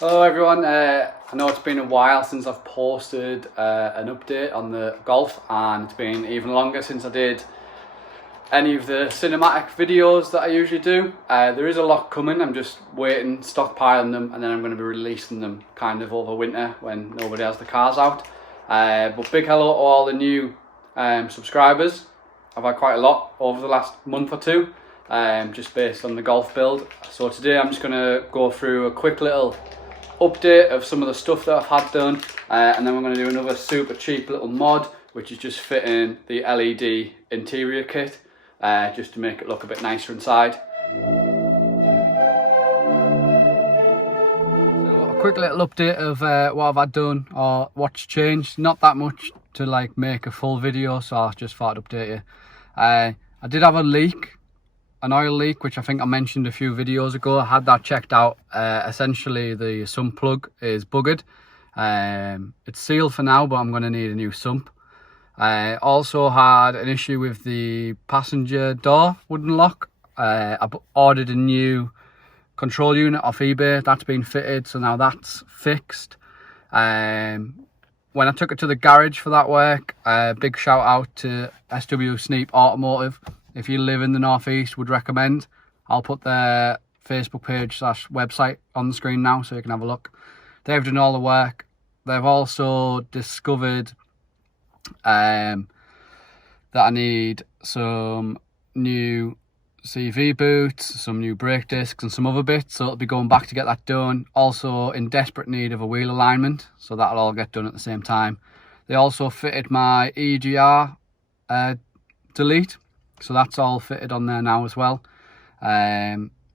Hello everyone, I know it's been a while since I've posted an update on the Golf, and it's been even longer since I did any of the cinematic videos that I usually do. There is a lot coming. I'm just waiting, stockpiling them, and then I'm going to be releasing them kind of over winter when nobody has the cars out. But big hello to all the new subscribers. I've had quite a lot over the last month or two, just based on the Golf build. So today I'm just going to go through a quick little update of some of the stuff that I've had done, and then we're going to do another super cheap little mod, which is just fitting the LED interior kit, just to make it look a bit nicer inside. So a quick little update of what I've had done or what's changed. Not that much to like make a full video, so I just thought I'd update you. I did have a leak, an oil leak, which I think I mentioned a few videos ago. I had that checked out. Essentially the sump plug is buggered. It's sealed for now, but I'm going to need a new sump. I also had an issue with the passenger door wooden lock. I ordered a new control unit off eBay. That's been fitted, so now that's fixed. When I took it to the garage for that work, big shout out to SW Sneap Automotive. If you live in the northeast, would recommend. I'll put their Facebook page / website on the screen now so you can have a look. They've done all the work. They've also discovered that I need some new CV boots, some new brake discs and some other bits, so I'll be going back to get that done. Also in desperate need of a wheel alignment, so that'll all get done at the same time. They also fitted my EGR Delete, so that's all fitted on there now as well.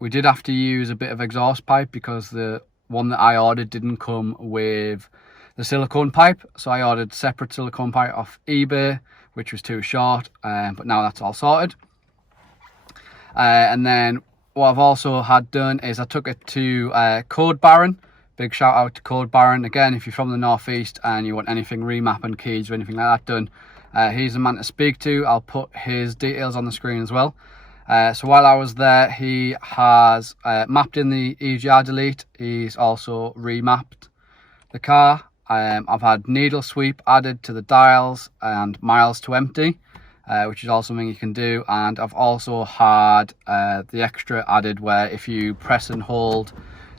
We did have to use a bit of exhaust pipe because the one that I ordered didn't come with the silicone pipe, so I ordered separate silicone pipe off eBay, which was too short, but now that's all sorted. And then what I've also had done is I took it to Towbar. Big shout out to Towbar. Again, if you're from the northeast and you want anything remapping, keys or anything like that done, he's the man to speak to. I'll put his details on the screen as well. So while I was there, he has mapped in the EGR Delete. He's also remapped the car. I've had needle sweep added to the dials and miles to empty, which is also something you can do. And I've also had the extra added where if you press and hold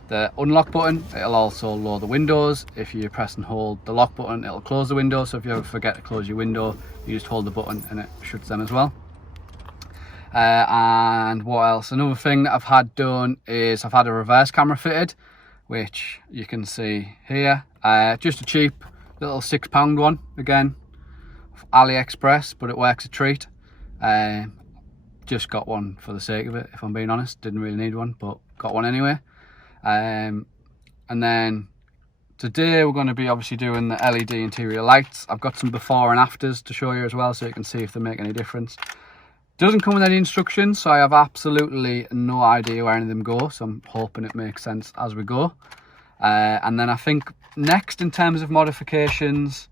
the unlock button, it'll also lower the windows. If you press and hold the lock button, it'll close the window. So if you ever forget to close your window, you just hold the button and it shuts them as well. And what else? Another thing that I've had done is I've had a reverse camera fitted, which you can see here. Just a cheap little £6 one, again, AliExpress, but it works a treat. Just got one for the sake of it, if I'm being honest. Didn't really need one, but got one anyway. And then today we're going to be obviously doing the LED interior lights. I've got some before and afters to show you as well, so you can see if they make any difference. Doesn't come with any instructions, so I have absolutely no idea where any of them go, so I'm hoping it makes sense as we go. And then I think next in terms of modifications,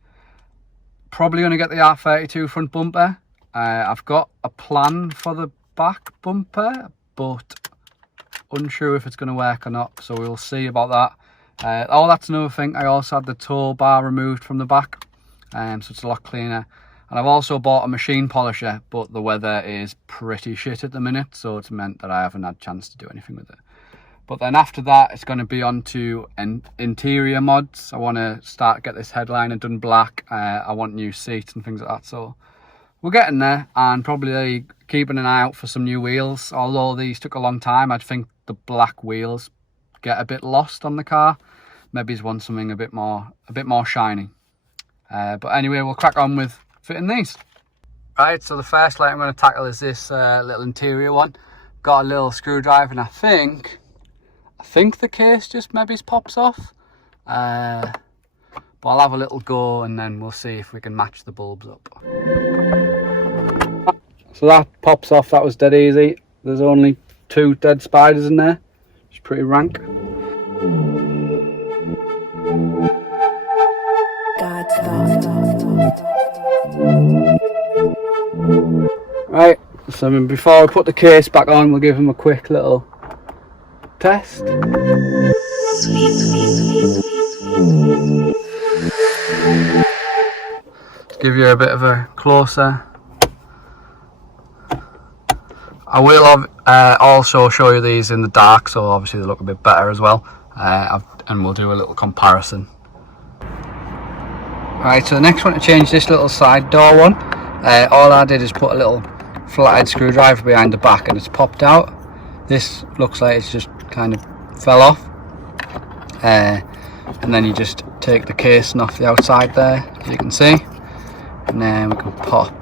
probably going to get the R32 front bumper. I've got a plan for the back bumper, but unsure if it's going to work or not, so we'll see about that. Oh, that's another thing. I also had the Towbar removed from the back, so it's a lot cleaner. And I've also bought a machine polisher, but the weather is pretty shit at the minute, so it's meant that I haven't had a chance to do anything with it. But then after that, it's going to be on to interior mods. I want to get this headliner done black. I want new seats and things like that, so we're getting there, and probably keeping an eye out for some new wheels. Although these took a long time, I think the black wheels get a bit lost on the car. Maybe he's want something a bit more shiny. But anyway, we'll crack on with fitting these. Right, so the first light I'm going to tackle is this little interior one. Got a little screwdriver, and I think the case just maybe pops off. But I'll have a little go and then we'll see if we can match the bulbs up. So that pops off. That was dead easy. There's only 2 dead spiders in there. It's pretty rank. Right, so before I put the case back on, we'll give them a quick little test. Sweet. Give you a bit of a closer. I will also show you these in the dark, so obviously they look a bit better as well, and we'll do a little comparison. Right, so the next one to change this little side door one, all I did is put a little flathead screwdriver behind the back and it's popped out. This looks like it's just kind of fell off, and then you just take the casing off the outside there, as you can see, and then we can pop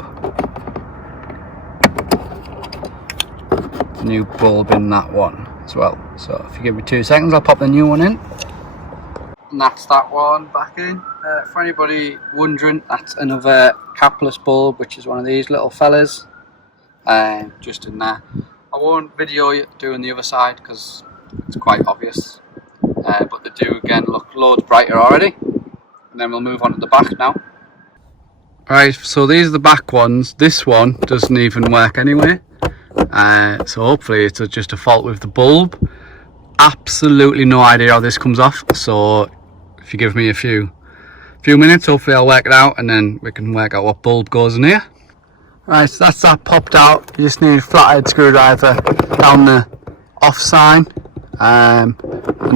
the new bulb in that one as well. So if you give me 2 seconds, I'll pop the new one in. And that's that one back in. For anybody wondering, that's another capless bulb, which is one of these little fellas, just in there. I won't video you doing the other side because it's quite obvious, but they do again look loads brighter already. And then we'll move on to the back now. Right, so these are the back ones. This one doesn't even work anyway, so hopefully it's just a fault with the bulb. Absolutely no idea how this comes off, so if you give me a few minutes, hopefully I'll work it out and then we can work out what bulb goes in here. Right, so that's that popped out. You just need a flathead screwdriver down the off sign, and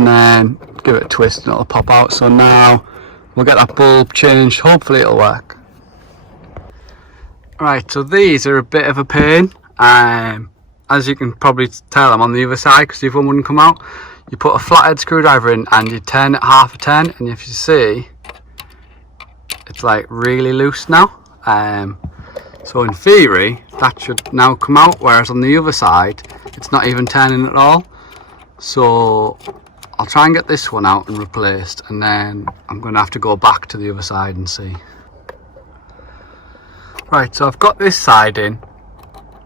then give it a twist and it'll pop out. So now we'll get that bulb changed, hopefully it'll work. Right, so these are a bit of a pain. As you can probably tell, I'm on the other side because the other one wouldn't come out. You put a flathead screwdriver in and you turn it half a turn, and if you see, it's like really loose now. So in theory, that should now come out, whereas on the other side, it's not even turning at all. So I'll try and get this one out and replaced, and then I'm going to have to go back to the other side and see. Right, so I've got this side in,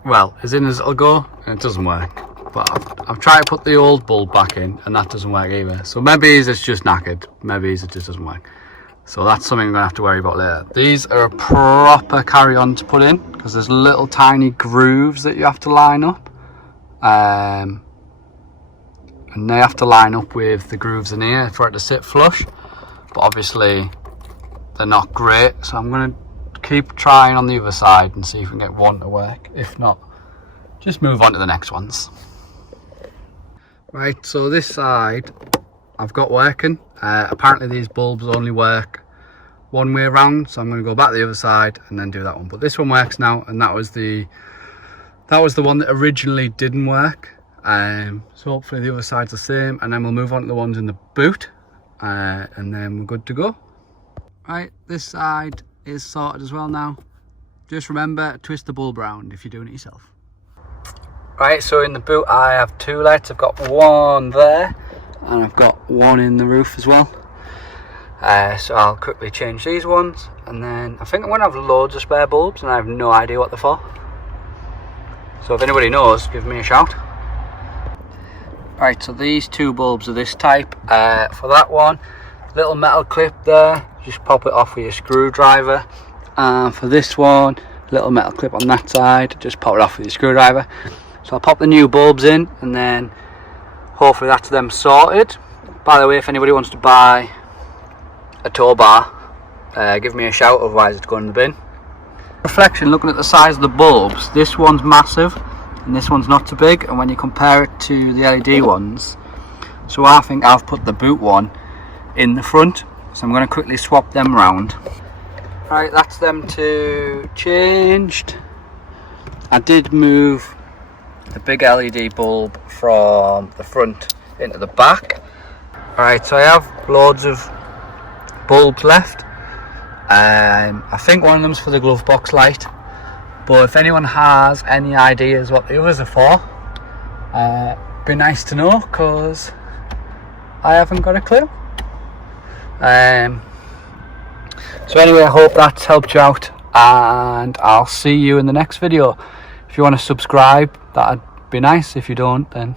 well, as in as it'll go, and it doesn't work. But I've tried to put the old bulb back in, and that doesn't work either. So maybe it's just knackered, maybe it just doesn't work. So that's something I'm going to have to worry about later. These are a proper carry-on to put in, because there's little tiny grooves that you have to line up. And they have to line up with the grooves in here for it to sit flush. But obviously, they're not great, so I'm going to keep trying on the other side and see if we can get one to work. If not, just move on to the next ones. Right, so this side I've got working. Apparently these bulbs only work one way around, so I'm going to go back to the other side and then do that one. But this one works now, and that was the one that originally didn't work. So hopefully the other side's the same, and then we'll move on to the ones in the boot, and then we're good to go. Right, this side is sorted as well now. Just remember, twist the bulb round if you're doing it yourself. Right, so in the boot I have 2 lights. I've got one there and I've got one in the roof as well. So I'll quickly change these ones, and then I think I'm going to have loads of spare bulbs and I have no idea what they're for. So if anybody knows, give me a shout. Right, so these 2 bulbs are this type. For that one, little metal clip there, just pop it off with your screwdriver. And for this one, little metal clip on that side, just pop it off with your screwdriver. So I'll pop the new bulbs in, and then hopefully that's them sorted. By the way, if anybody wants to buy a Towbar, give me a shout, otherwise it's going in the bin. Reflection, looking at the size of the bulbs, this one's massive and this one's not too big, and when you compare it to the LED ones, so I think I've put the boot one in the front, so I'm going to quickly swap them around. Right, that's them 2 changed. I did move the big LED bulb from the front into the back. Alright, so I have loads of bulbs left. I think one of them's for the glove box light, but if anyone has any ideas what the others are for, be nice to know, because I haven't got a clue. So anyway, I hope that's helped you out, and I'll see you in the next video. If you want to subscribe, that'd be nice. If you don't, then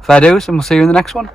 fair dues, and we'll see you in the next one.